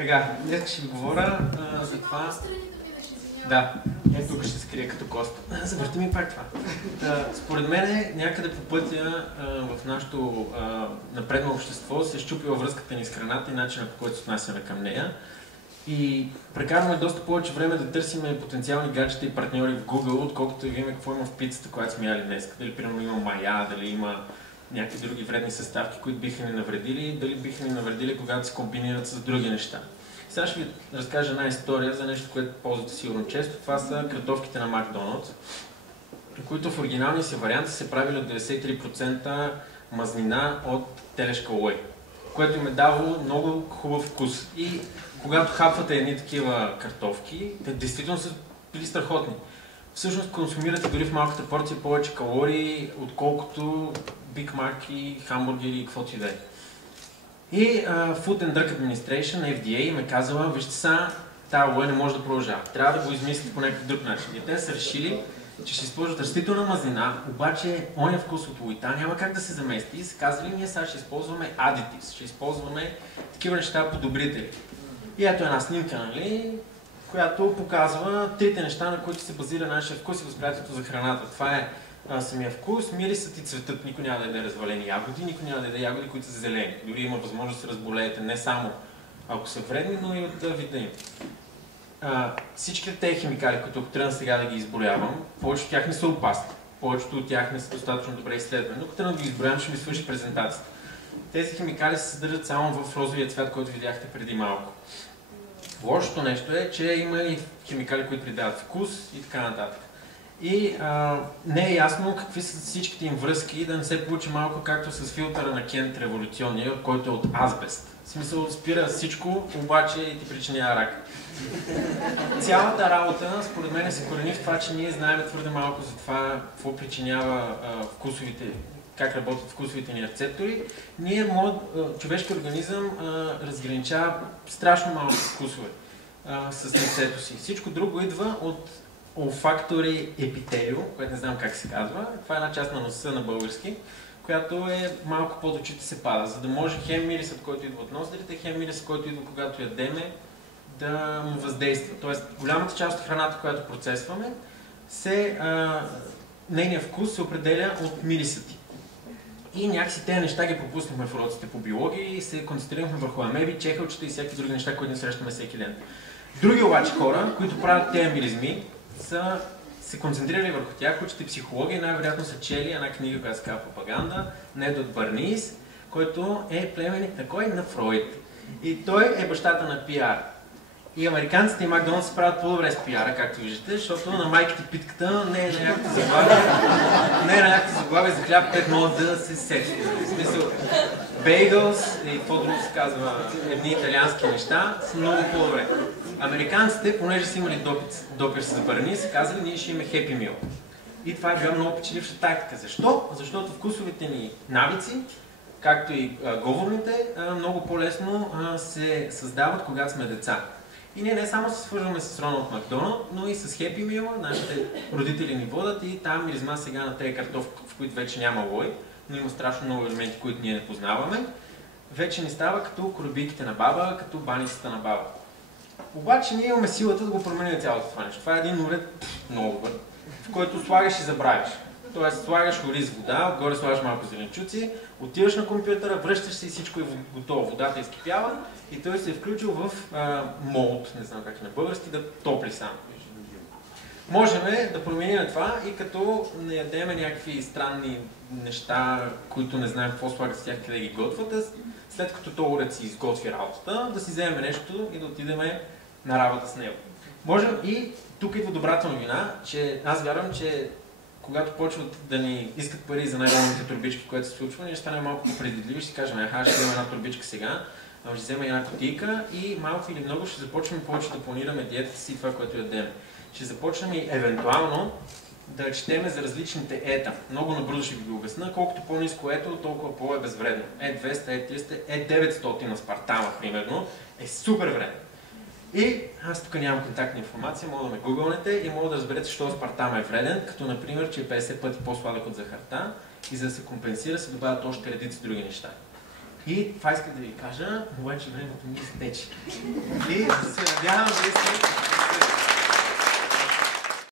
Така, днес ще ви говоря за това. Да, ето тук ще се крие като коста. Завърти ми пак това. Според мен някъде по пътя в нашето напредно общество се е счупила връзката ни с храната и начина, по който се отнасяме към нея. И прекарваме доста повече време да търсиме потенциални гаджета и партньори в Google, отколкото да видим какво има в пицата, която сме яли днес. Дали примерно има мая, дали има някакви други вредни съставки, които биха ни навредили, дали биха ни навредили, когато се комбинират с други неща. Сега ще ви разкажа една история за нещо, което ползвате сигурно често. Това са картофките на Макдоналдс, които в оригиналния си вариант се правили от 93% мазнина от телешка лой, което им е давало много хубав вкус. И когато хапвате едни такива картофки, те действително са били страхотни. Всъщност консумирате дори в малката порция повече калории, отколкото Big Mac и хамбургери и каквото и да е. И Food and Drug Administration, FDA, ме казала, вижте сега, тази лой не може да продължава. Трябва да го измислите по някакъв друг начин. И те са решили, че ще използват растителна мазнина, обаче оня вкус от лойта няма как да се замести. И са казали, ние сега ще използваме additives, ще използваме такива неща подобрители. И ето една снимка, нали, която показва трите неща, на които се базира нашия вкус и възприятието за храната. Това е самия вкус, мирисът и цветът. Никой няма да яде развалени ягоди, никой няма да яде ягоди, които са зелени. Дори има възможност да се разболеете не само ако са вредни, но и от вида им. Всичките тези химикали, които ако трябва сега да ги изброявам, повечето от тях не са опасни. Повечето от тях не са достатъчно добре изследвани. Но ако трябва да ги изброявам, ще ми свърши презентацията. Тези химикали се съдържат само в розовия цвят, който видяхте преди малко. Лошото нещо е, че има и химикали, които придават вкус и така нататък. И не е ясно какви са всичките им връзки, да не се получи малко както с филтъра на Кент революционния, който е от азбест. В смисъл спира всичко, обаче и ти причинява рак. Цялата работа, според мен, се корени в това, че ние знаем твърде малко за това, какво причинява вкусовите, как работят вкусовите ни рецептори. Човешкият организъм разграничава страшно малко вкусове с лицето си. Всичко друго идва от олфактори епителио, което не знам как се казва. Това е една част на носа на български, която е малко под очите се пада, за да може хем мирисът, който идва от ноздрите, хем мирисът, който идва когато ядеме, да му въздейства. Тоест, голямата част от храната, която процесваме, нейният вкус се определя от мирисът. И някакси тези неща ги пропуснахме в уроците по биология и се концентрирахме върху амеби, чехълчета и всякакви други неща, които не срещаме всеки ден. Други обаче хора, които правят тези миризми, са се концентрирали върху тях, учите психология и най-вероятно са чели една книга, която се казва Пропаганда, на Едуард Бърнис, който е племенник на кой? На Фройд. И той е бащата на пиар. И американците и Макдоналдс се правят по-добре с пиара, както виждате, защото на майките питката не е на някакво заглавие за хляб, където могат да се сетят. В смисъл, бейгълс и какво друго се казва, едни италиански неща, са много по-добре. Американците, понеже са имали допир с Бърни, са казали, ние ще имаме Happy Meal. И това е била много печеливша тактика. Защо? Защото вкусовите ни навици, както и говорните, много по-лесно се създават, когато сме деца. И ние не само се свързваме с Роналд Макдоналд, но и с Happy Meal, нашите родители ни водят и там миризма сега на тези картофки, в които вече няма лой, но има страшно много елементи, които ние не познаваме. Вече ни става като корабийките на баба, като баницата на баба. Обаче ние имаме силата да го променим цялото това нещо. Това е един уред много добър, в който слагаш и забравиш. Тоест слагаш ориз с вода, отгоре слагаш малко зеленчуци, отиваш на компютъра, връщаш се и всичко е готово. Водата изкипява и той се е включил в молд, не знам как е на български, да топли сам. Можем да променим това и като не ядеме някакви странни неща, които не знаем какво слагат с тях, къде ги готвят, след като то уред си изготви работата, да си вземем нещо и да отидем на работа с него. Можем и тук идва добрата новина, че аз вярвам, че когато почват да ни искат пари за най-големите турбички, което се случва, ние ще станем малко по-предвидливи, ще кажем, ще вземем една турбичка сега, ще вземем една кутийка и малко или много ще започнем повече да планираме диетата си и това, което ядем. Ще започнем и евентуално да четеме за различните ета. Много набързо ще ви го обясна. Колкото по-ниско ето, толкова по-е безвредно. Е200, Е300, Е900 на спартама, примерно, е супер вредно. И аз тук нямам контактна информация, мога да ме гугълнете и мога да разберете, защо спартама е вреден, като например, че е 50 пъти по-сладък от захарта и за да се компенсира се добавят още редици други неща. И това исках да ви кажа, обаче времето ми изтече. И се надявам да сте